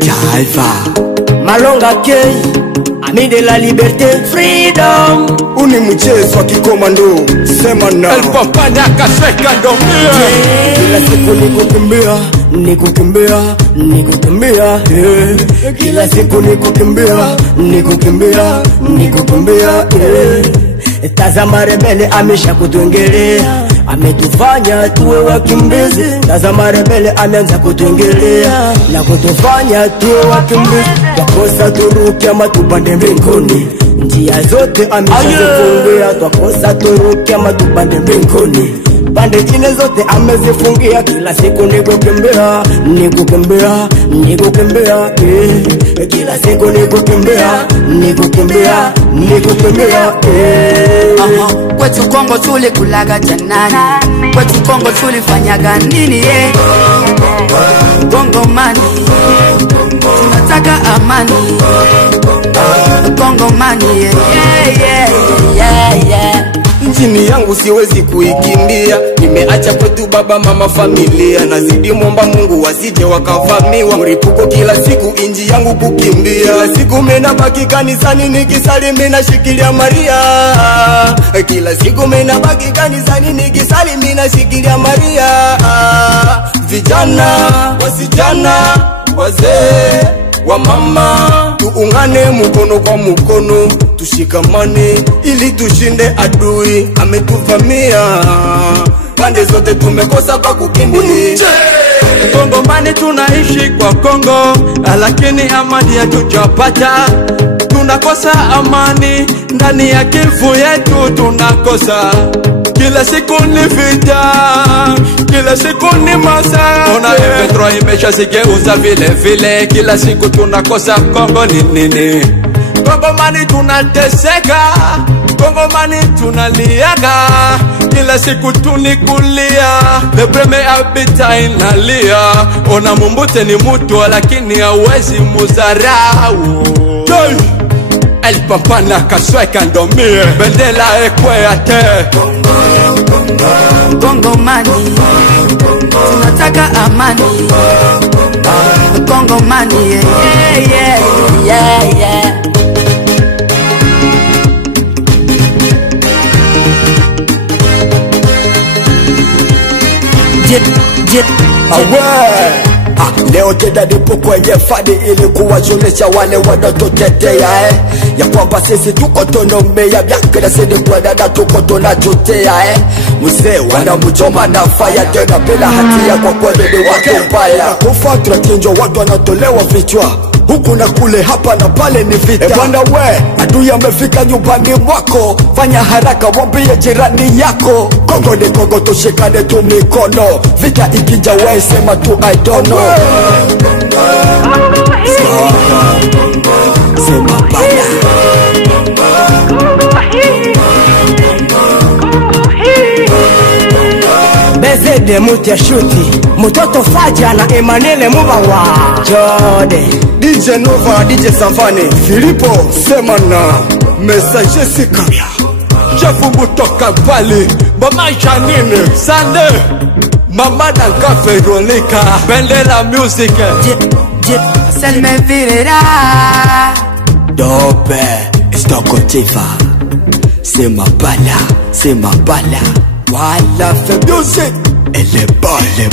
Jaiva Malonga K, ami de la liberté, freedom. Uni mchezo wa kikomando, sema na El papa nyaka sekando Kila siku nikukimbia, nikukimbia, nikukimbia, Kila siku nikukimbia, nikukimbia, nikukimbia, Tazama rebele amesha kutuingilia, ametufanya tuwe wakimbizi. Tazama rebele ameanza kutuingilia na kutufanya tuwe wakimbizi. Twakosa turuki ama tupande mbinguni, njia zote ameshazifungia. Twakosa turuki ama tupande mbinguni, pande chine zote amezifungia. Kila siku nikukimbia, nikukimbia, nikukimbia, Kila siku nikukimbia, nikukimbia, nikukimbia, Kwetu Kongo tulikulaga janani, kwetu Kongo tulifanyaga nini Kongo mani, tunataka amani Kongo mani Nchini yangu siwezi kuikimbia, nimeacha kwetu baba mama familia. Nazidi muomba Mungu wasije wakavamiwa, mripuko kila siku inji yangu kukimbia. Kila siku mena baki kanisani nikisali mina shikilia Maria. Kila siku mena baki kanisani nikisali mina shikilia Maria. Vijana, wasichana, wazee, wa mama, tuungane mkono kwa mkono, tushikamane ili tushinde adui ametuvamia. Pande zote tumekosa pa kukimbia. Kongo mani tunaishi kwa Kongo, lakini amani hatujapata. Tunakosa amani ndani ya Kivu yetu, tunakosa. Kila siku ni vita, kila siku ni masa. Ona M23 imeshazigeuza vile vile. Kila siku tunakosa. Kongo ni nini? Kongo mani tunateseka, Kongo mani tunaliaga. Kila siku tunikulia, lebreme abita inalia. Ona Mumbute ni mutu lakini hawezi muzarau. El papa nyaka sekando bendela ekwete Kongo mani, tunataka amani Kongo mani Leo tena nipo kwenye fadi ili kuwajulisha wale wanaotutetea ya kwamba sisi tuko tonomea vyake na sisi kwenda na tuko tunachotea Mzee wanamchoma na faya tena bila hatia, kwa kweli ni watu mbaya. Kufuata kinjo watu wanatolewa vichwa huku na kule, hapa na pale ni vita. Bwana we, adui amefika nyumbani mwako, fanya haraka mwambie jirani yako. Kongo ni Kongo, tushikane tu mikono, vita ikija we sema tu I don't know. Sema baya Bezede mutia shuti, mutoto faja na Emmanuel Mubawa Jode, DJ Nova, DJ Savane, Filipo, sema na Message Sikabia, Jefu Mutoka Valley, Mama Janine, Sande, Mama Nanka Veronica, Bendela Music, Selme Virera, Dope, Stokotiva, sema bala, Wala Fe Music, elle est belle,